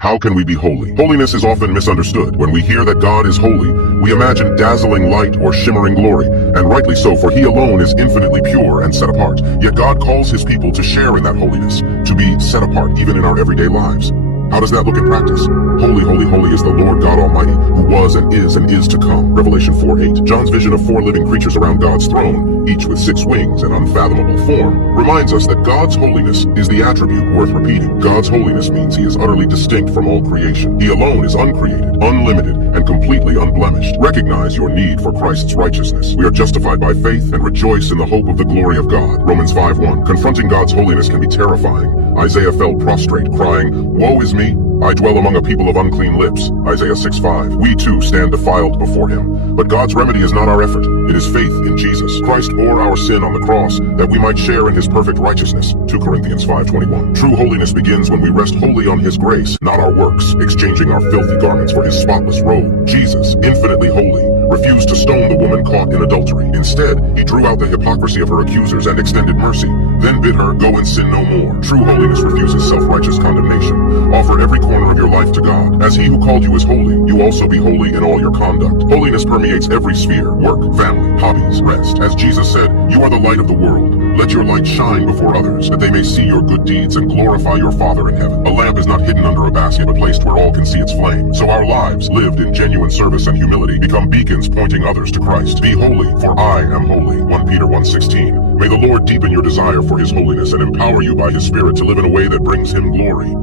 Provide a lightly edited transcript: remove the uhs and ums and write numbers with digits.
How can we be holy? Holiness is often misunderstood. When we hear that God is holy, we imagine dazzling light or shimmering glory, and rightly so, for he alone is infinitely pure and set apart. Yet God calls his people to share in that holiness, to be set apart even in our everyday lives. How does that look in practice? Holy, holy, holy is the Lord God Almighty, who was and is to come. Revelation 4:8. John's vision of 4 living creatures around God's throne, each with 6 wings and unfathomable form, reminds us that God's holiness is the attribute worth repeating. God's holiness means he is utterly distinct from all creation. He alone is uncreated, unlimited, and completely unblemished. Recognize your need for Christ's righteousness. We are justified by faith and rejoice in the hope of the glory of God. Romans 5:1. Confronting God's holiness can be terrifying. Isaiah fell prostrate, crying, "Woe is me! I dwell among a people of unclean lips." Isaiah 6:5. We too stand defiled before him. But God's remedy is not our effort. It is faith in Jesus. Christ bore our sin on the cross that we might share in his perfect righteousness. 2 Corinthians 5:21. True holiness begins when we rest wholly on his grace, not our works, exchanging our filthy garments for his spotless robe. Jesus, infinitely holy, refused to stone the woman caught in adultery. Instead, he drew out the hypocrisy of her accusers and extended mercy, then bid her, "Go and sin no more." True holiness refuses self-righteous condemnation. Offer every corner of your life to God. As he who called you is holy, you also be holy in all your conduct. Holiness permeates every sphere: work, family, hobbies, rest. As Jesus said, "You are the light of the world. Let your light shine before others, that they may see your good deeds and glorify your Father in heaven." A lamp is not hidden under a basket, but placed where all can see its flame. So our lives, lived in genuine service and humility, become beacons pointing others to Christ. Be holy, for I am holy. 1 Peter 1:16. May the Lord deepen your desire for his holiness and empower you by his Spirit to live in a way that brings him glory.